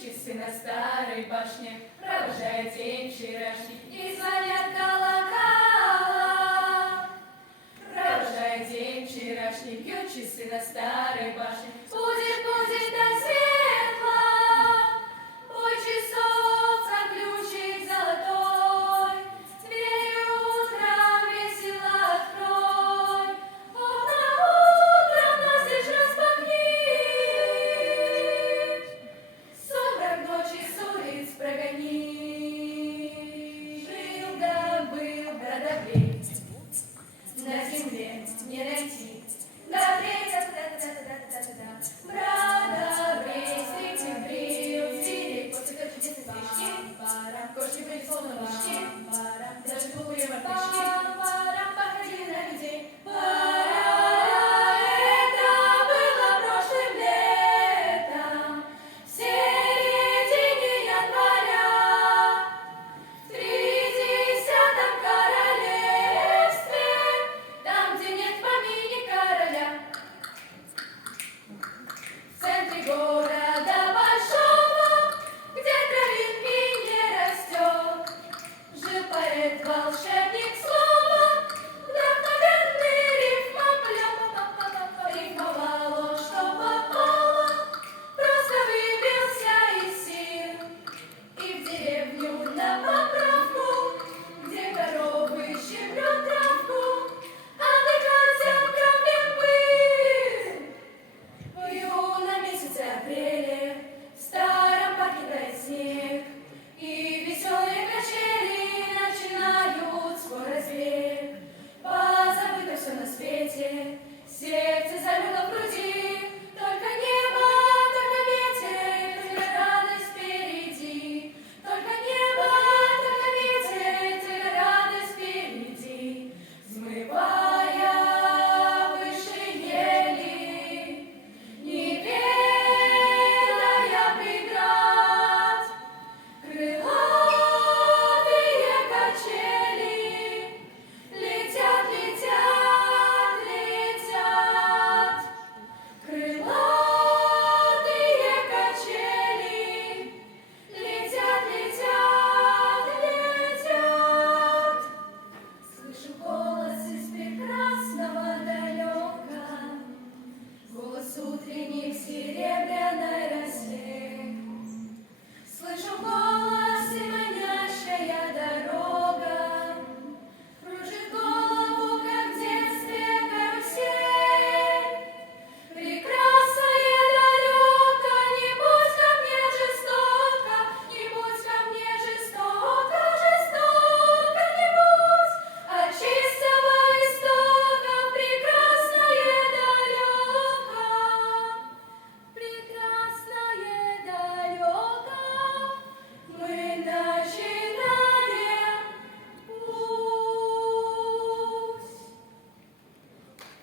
часы на старой башне, провожая день вчерашний, и звонят колокола. Провожая день вчерашний, бьют часы на старой башне. Будет, будет до светла, бой часов за ключик золотой. Дверь утром весело открой, окна утром настежь распахни. Сумрак ночи с улиц прогони. Жил да был бродобрей, на земле не найти. Добрей, да-да-да-да-да-да-да. Бродобрей, сентябрь, зелень, после той чудесной спички. Кошки были словно мышки, даже глупые